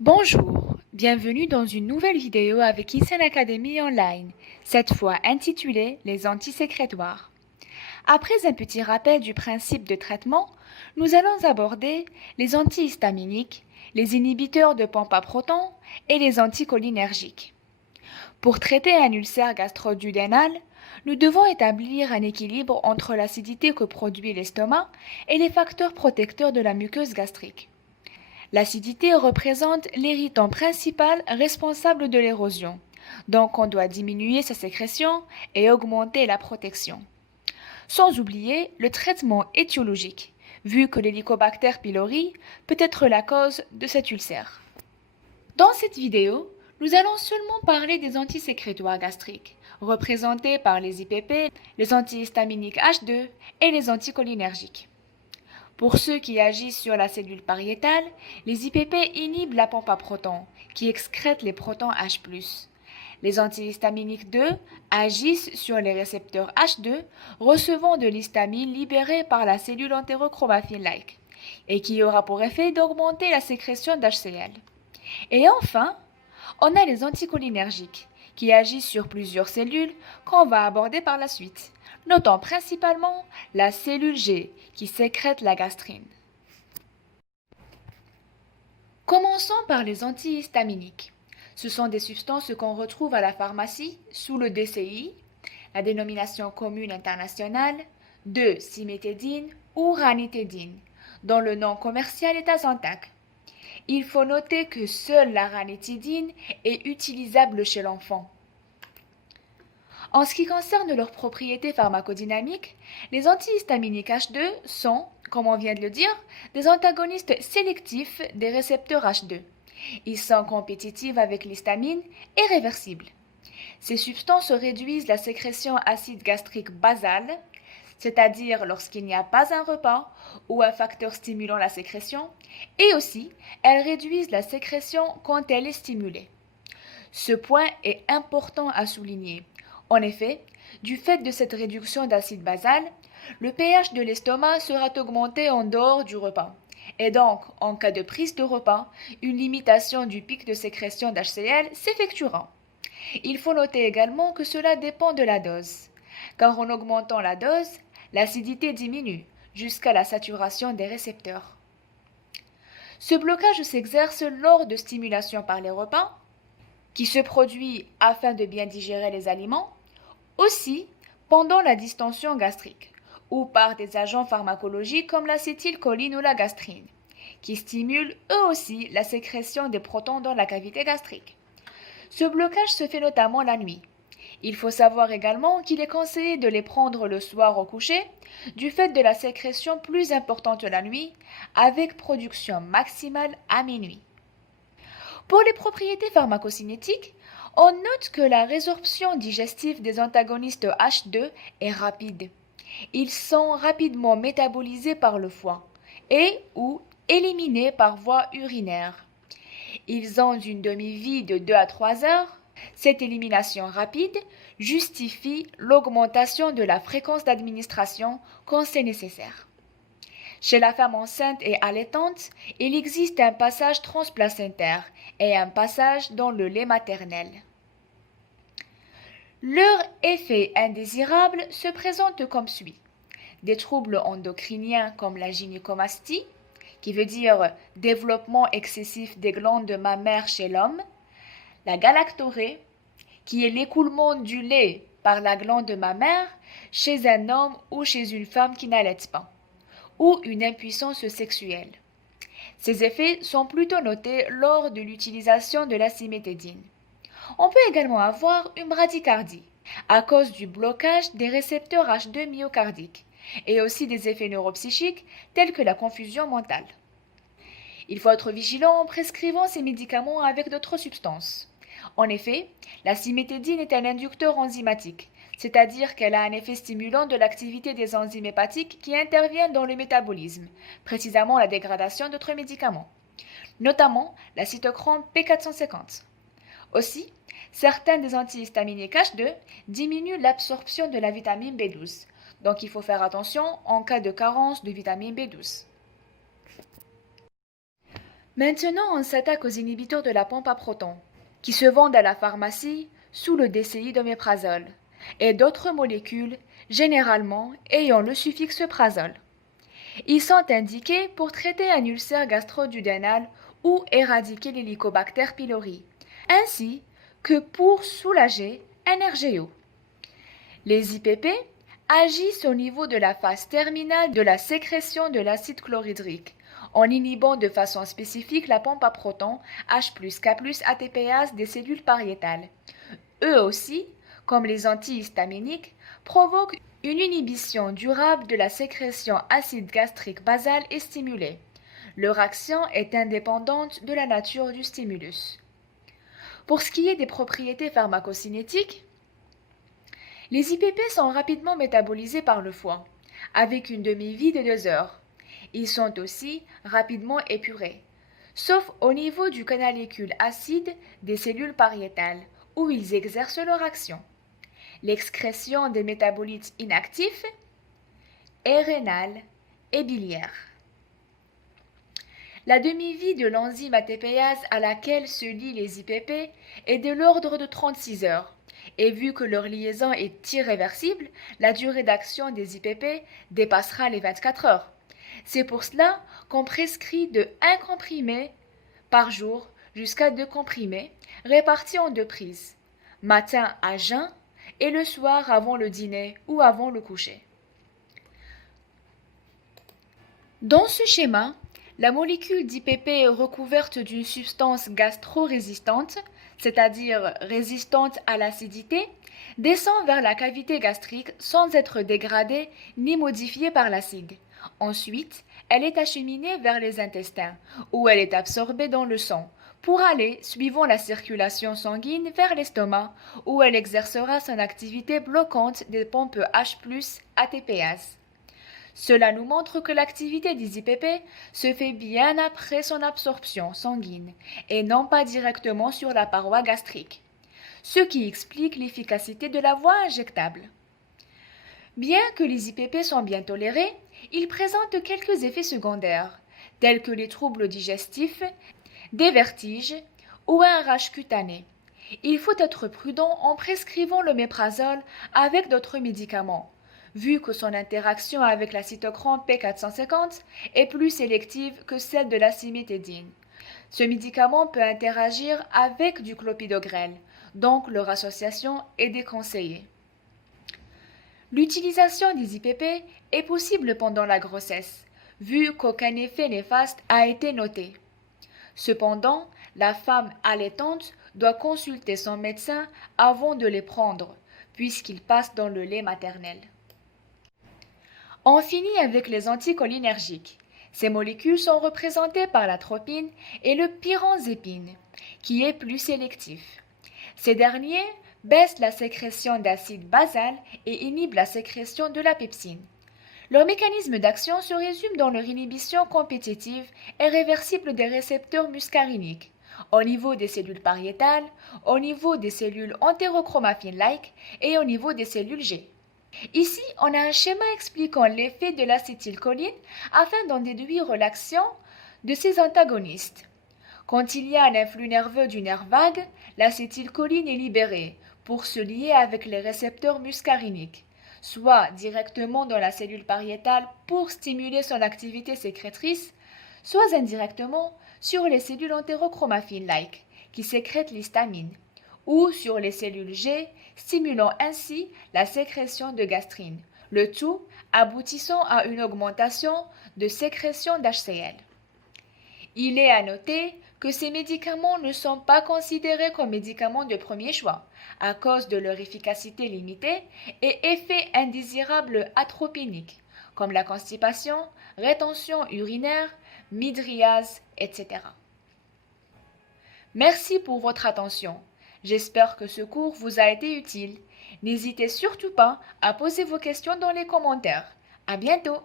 Bonjour, bienvenue dans une nouvelle vidéo avec Isen Academy Online, cette fois intitulée Les antisécrétoires. Après un petit rappel du principe de traitement, nous allons aborder les antihistaminiques, les inhibiteurs de pompe à protons et les anticholinergiques. Pour traiter un ulcère gastro-duodénal, nous devons établir un équilibre entre l'acidité que produit l'estomac et les facteurs protecteurs de la muqueuse gastrique. L'acidité représente l'irritant principal responsable de l'érosion, donc on doit diminuer sa sécrétion et augmenter la protection. Sans oublier le traitement étiologique, vu que l'Helicobacter pylori peut être la cause de cet ulcère. Dans cette vidéo, nous allons seulement parler des antisécrétoires gastriques, représentés par les IPP, les antihistaminiques H2 et les anticholinergiques. Pour ceux qui agissent sur la cellule pariétale, les IPP inhibent la pompe à protons, qui excrète les protons H+. Les antihistaminiques 2 agissent sur les récepteurs H2, recevant de l'histamine libérée par la cellule entérochromaffine-like, et qui aura pour effet d'augmenter la sécrétion d'HCl. Et enfin, on a les anticholinergiques, qui agissent sur plusieurs cellules qu'on va aborder par la suite, notant principalement la cellule G qui sécrète la gastrine. Commençons par les antihistaminiques. Ce sont des substances qu'on retrouve à la pharmacie sous le DCI, la dénomination commune internationale, de cimétédine ou ranitidine, dont le nom commercial est Azantac. Il faut noter que seule la ranitidine est utilisable chez l'enfant. En ce qui concerne leurs propriétés pharmacodynamiques, les antihistaminiques H2 sont, comme on vient de le dire, des antagonistes sélectifs des récepteurs H2. Ils sont compétitifs avec l'histamine et réversibles. Ces substances réduisent la sécrétion acide gastrique basale, c'est-à-dire lorsqu'il n'y a pas un repas ou un facteur stimulant la sécrétion, et aussi elles réduisent la sécrétion quand elle est stimulée. Ce point est important à souligner. En effet, du fait de cette réduction d'acide basal, le pH de l'estomac sera augmenté en dehors du repas. Et donc, en cas de prise de repas, une limitation du pic de sécrétion d'HCl s'effectuera. Il faut noter également que cela dépend de la dose, car en augmentant la dose, l'acidité diminue jusqu'à la saturation des récepteurs. Ce blocage s'exerce lors de stimulation par les repas, qui se produit afin de bien digérer les aliments, aussi pendant la distension gastrique, ou par des agents pharmacologiques comme l'acétylcholine ou la gastrine, qui stimulent eux aussi la sécrétion des protons dans la cavité gastrique. Ce blocage se fait notamment la nuit. Il faut savoir également qu'il est conseillé de les prendre le soir au coucher, du fait de la sécrétion plus importante la nuit, avec production maximale à minuit. Pour les propriétés pharmacocinétiques, on note que la résorption digestive des antagonistes H2 est rapide. Ils sont rapidement métabolisés par le foie et ou éliminés par voie urinaire. Ils ont une demi-vie de 2 à 3 heures. Cette élimination rapide justifie l'augmentation de la fréquence d'administration quand c'est nécessaire. Chez la femme enceinte et allaitante, il existe un passage transplacentaire et un passage dans le lait maternel. Leur effet indésirable se présente comme suit. Des troubles endocriniens comme la gynécomastie, qui veut dire développement excessif des glandes mammaires chez l'homme, la galactorrhée, qui est l'écoulement du lait par la glande mammaire chez un homme ou chez une femme qui n'allaite pas, ou une impuissance sexuelle. Ces effets sont plutôt notés lors de l'utilisation de la cimétédine. On peut également avoir une bradycardie à cause du blocage des récepteurs H2 myocardiques et aussi des effets neuropsychiques tels que la confusion mentale. Il faut être vigilant en prescrivant ces médicaments avec d'autres substances. En effet, la cimétédine est un inducteur enzymatique, c'est-à-dire qu'elle a un effet stimulant de l'activité des enzymes hépatiques qui interviennent dans le métabolisme, précisément la dégradation d'autres médicaments, notamment la cytochrome P450. Aussi, certains des antihistaminiques H2 diminuent l'absorption de la vitamine B12, donc il faut faire attention en cas de carence de vitamine B12. Maintenant, on s'attaque aux inhibiteurs de la pompe à protons, qui se vendent à la pharmacie sous le DCI d'oméprazole, et d'autres molécules, généralement ayant le suffixe prazole. Ils sont indiqués pour traiter un ulcère gastro-duodénal ou éradiquer l'Helicobacter pylori, ainsi que pour soulager un RGO. Les IPP agissent au niveau de la phase terminale de la sécrétion de l'acide chlorhydrique, en inhibant de façon spécifique la pompe à protons H+, K+, ATPase des cellules pariétales. Eux aussi, comme les antihistaminiques, provoquent une inhibition durable de la sécrétion acide gastrique basal et stimulée. Leur action est indépendante de la nature du stimulus. Pour ce qui est des propriétés pharmacocinétiques, les IPP sont rapidement métabolisés par le foie, avec une demi-vie de 2 heures. Ils sont aussi rapidement épurés, sauf au niveau du canalicule acide des cellules pariétales, où ils exercent leur action. L'excrétion des métabolites inactifs est rénale et biliaire. La demi-vie de l'enzyme ATPase à laquelle se lient les IPP est de l'ordre de 36 heures. Et vu que leur liaison est irréversible, la durée d'action des IPP dépassera les 24 heures. C'est pour cela qu'on prescrit de 1 comprimé par jour jusqu'à 2 comprimés, répartis en 2 prises, matin à jeun et le soir avant le dîner ou avant le coucher. Dans ce schéma, la molécule d'IPP est recouverte d'une substance gastro-résistante, c'est-à-dire résistante à l'acidité, descend vers la cavité gastrique sans être dégradée ni modifiée par l'acide. Ensuite, elle est acheminée vers les intestins, où elle est absorbée dans le sang, pour aller, suivant la circulation sanguine, vers l'estomac, où elle exercera son activité bloquante des pompes H+, ATPase. Cela nous montre que l'activité des IPP se fait bien après son absorption sanguine et non pas directement sur la paroi gastrique, ce qui explique l'efficacité de la voie injectable. Bien que les IPP sont bien tolérés, ils présentent quelques effets secondaires, tels que les troubles digestifs, des vertiges ou un rash cutané. Il faut être prudent en prescrivant le méprazole avec d'autres médicaments, vu que son interaction avec la cytochrome P450 est plus sélective que celle de la cimétédine. Ce médicament peut interagir avec du clopidogrel, donc leur association est déconseillée. L'utilisation des IPP est possible pendant la grossesse, vu qu'aucun effet néfaste a été noté. Cependant, la femme allaitante doit consulter son médecin avant de les prendre, puisqu'ils passent dans le lait maternel. On finit avec les anticholinergiques. Ces molécules sont représentées par l'atropine et le pyranzépine, qui est plus sélectif. Ces derniers baissent la sécrétion d'acide basal et inhibent la sécrétion de la pepsine. Leur mécanisme d'action se résume dans leur inhibition compétitive et réversible des récepteurs muscariniques, au niveau des cellules pariétales, au niveau des cellules entérochromaffine-like et au niveau des cellules G. Ici, on a un schéma expliquant l'effet de l'acétylcholine afin d'en déduire l'action de ces antagonistes. Quand il y a un influx nerveux du nerf vague, l'acétylcholine est libérée pour se lier avec les récepteurs muscariniques, soit directement dans la cellule pariétale pour stimuler son activité sécrétrice, soit indirectement sur les cellules entérochromaffine-like qui sécrètent l'histamine, ou sur les cellules G, stimulant ainsi la sécrétion de gastrine, le tout aboutissant à une augmentation de sécrétion d'HCl. Il est à noter que ces médicaments ne sont pas considérés comme médicaments de premier choix, à cause de leur efficacité limitée et effets indésirables atropiniques, comme la constipation, rétention urinaire, mydriase, etc. Merci pour votre attention. J'espère que ce cours vous a été utile. N'hésitez surtout pas à poser vos questions dans les commentaires. À bientôt!